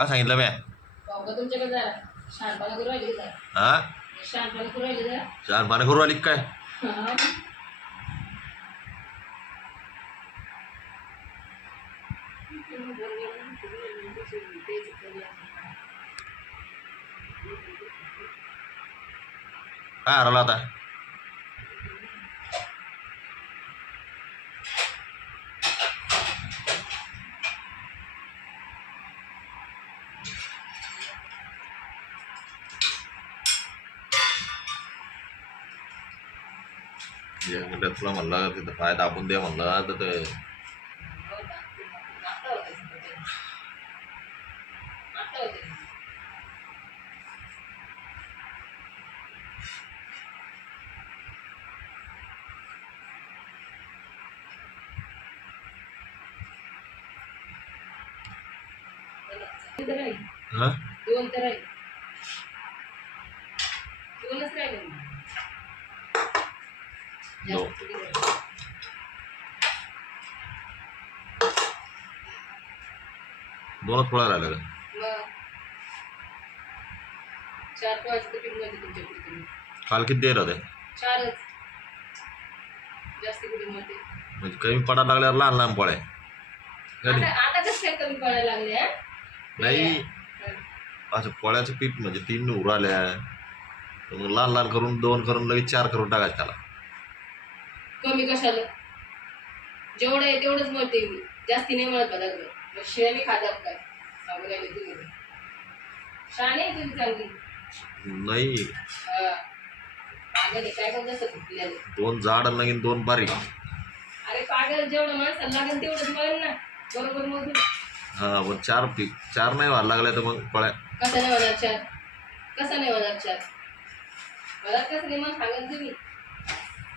का सांगितलं म्या? भाऊ का तुमच्याकडे जरा शहाणपणा करू राहिले जरा. हा शहाणपणा करू राहिले जरा. चार पाणी करू आली काय? हा. काय हरवला आता? एक मिनिटात तुला म्हणलं तिथं पाय दाबून दे म्हणलं तर ते हा दोन तर आहे. दोनच राहिले. नो. दोनच पोळ्या राहिल्या का? मग 4 पोळ्याचं पीठ मध्ये तुमच्या पुढे काल किती देर होते? 4च जास्त कुठे मध्ये. म्हणजे कमी पडायला लागल्यावर लहान लहान पोळ्या आता आता कसं काय कमी पडायला लागले हा? नाही असं पोळ्याचं पीठ म्हणजे 3 उराल्या मग लहान लहान करून 2 करून लगेच 4 करून टाकायचं त्याला. कमी कशाला? जेवढं आहे तेवढंच मळते मी. जास्ती नाही मळत पदार्थ. मग शेणी खातात काय सांगू राहिले तुम्ही. शाणे आहे तुम्ही चांगली. नाही हा. पागल आहे काय करत असं फुटलेलं. 2 जाड आणि लगेच 2 बारीक. अरे पागल जेवढं माणसाला लागेल तेवढंच मळेल ना. बरोबर मग हा पण 4 पीठ 4 नाही व्हायला लागल्या तर मग पोळ्या कसं नाही होणार 4? कसं नाही होणार 4? मला कसं नाही मग सांगा तुम्ही.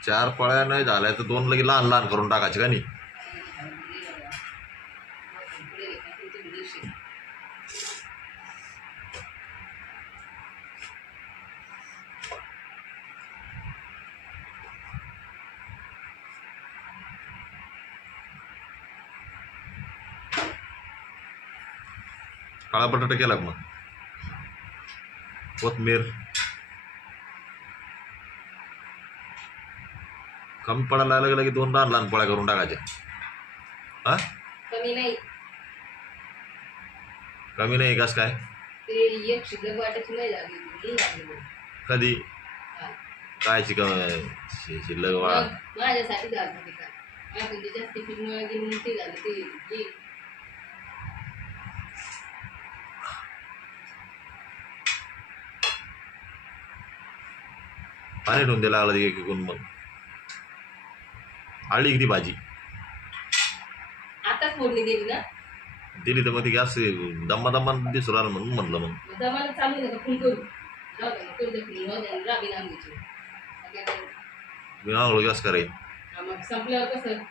4 पोळ्या नाही झाल्या तर 2 लगे लहान लहान करून टाकायचे का नाही? काळा बटाटा केला का मग? कोथमीर कमी पडायला लागलं की 2 लहान लहान पोळ्या करून टाकायच्या. हा कमी नाही. कमी नाही कस काय? ते एक शिल्लक वाटायची नाही लागली. नाही लागली. कधी हा. काय शिल्लक वा मग माझ्यासाठी झालं ते काय. आपण ते जास्त पीठ मळा गेली ते झालं ते. पाणी ठेवून द्यायला लागलं एक एकूण मग आळली किती भाजी आताच फोडणी दिली ना. दिली तर मग ती गॅस दम्मा दम्मा दिसू राहिलं म्हणून म्हणलं मग दमाला चालू नका फोन करू. जाऊ दे मग करू दे राहू दे राबी नांगीची. मी आंघोळ गॅस करायची. मग संपल्यावर कसं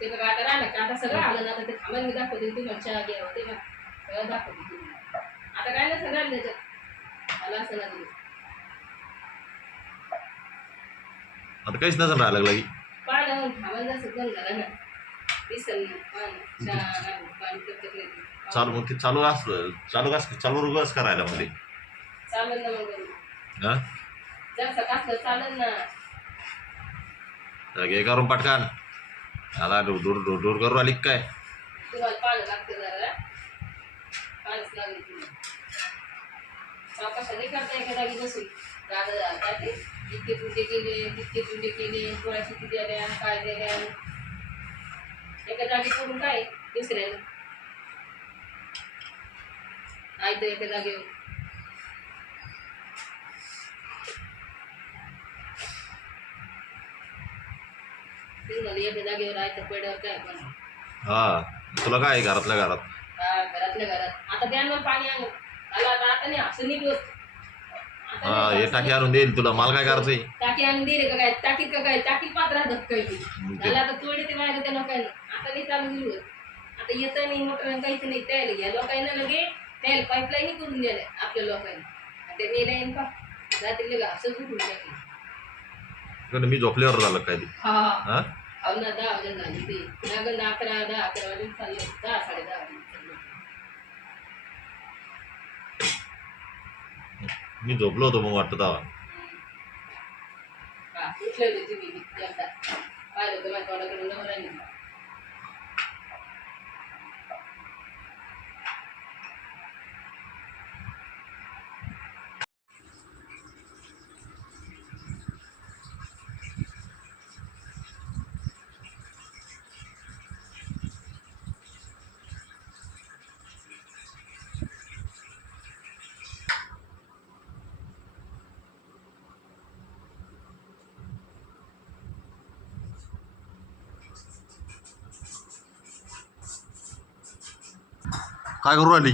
ते बघा आता राहिलं का आता सगळं आलं ना. आता ते थांबा मी दाखवते तुम्हाला चहा घ्या होते ना सगळं दाखवते तुम्हाला. आता काय नाही सगळं त्याच्यात मला असं ना दिलं. आता काहीच नसेल राहिलं लागलं की पाणी थांबायला जसं बंद झालं ना दिसल ना पाणी चहा पाणी प्रत्येक नाही. चालू मग ते चालू रुगस करायला मध्ये चालेल ना मग हा जास्त कसलं चालेल ना. हे करून पटकान आला दूर दूर दूर करू आली काय? तुम्हाला पाणी लागते जरा पाणीच लागेल तुम्हाला. कशाने करता एका जागी बसून राधा काय ते इतके तुटे केले तितके तुटे केले पोळ्या किती द्याल्या काय द्याल्या एका जागी करून काय दुसऱ्याला आयतं एका जागेवर. तुम्हाला एका जागेवर आयतं पड्यावर काय पण. हा तुला काय घरातल्या घरात हा घरातल्या घरात आता द्यावर पाणी आणू मला आता नाही असं नीट होत. हा हे टाकी आणून देईल तुला. मला काय करायचंय? टाकी आणून दिले का काय टाकीत का काय टाकीत पात्र धक्काय त्याला आता तोडे ते व्हायला त्या लोकांना आता नाही चालू दिली होत. आता येतं नाही मोटर काहीच नाही त्याला घ्या लोकांना लगे त्याला पाईपलाईन करून द्यायला आपल्या लोकांनी ते मेला येईन का रात्री लगे असंच उठून टाकले. मी झोपल्यावर झालं काय ते. हा हा हो ना 10 वाजता झाली ते लागून 11 10 11 वाजून चाललं 10 11:30 वाजून चाललं. मी झोपलो होतो मग वाटतं तेव्हा. हा उठले होते तुम्ही एकदा पाहिलं होतं माझ्या तोंडाकडून नवरा निघाला. काय करू राहिली?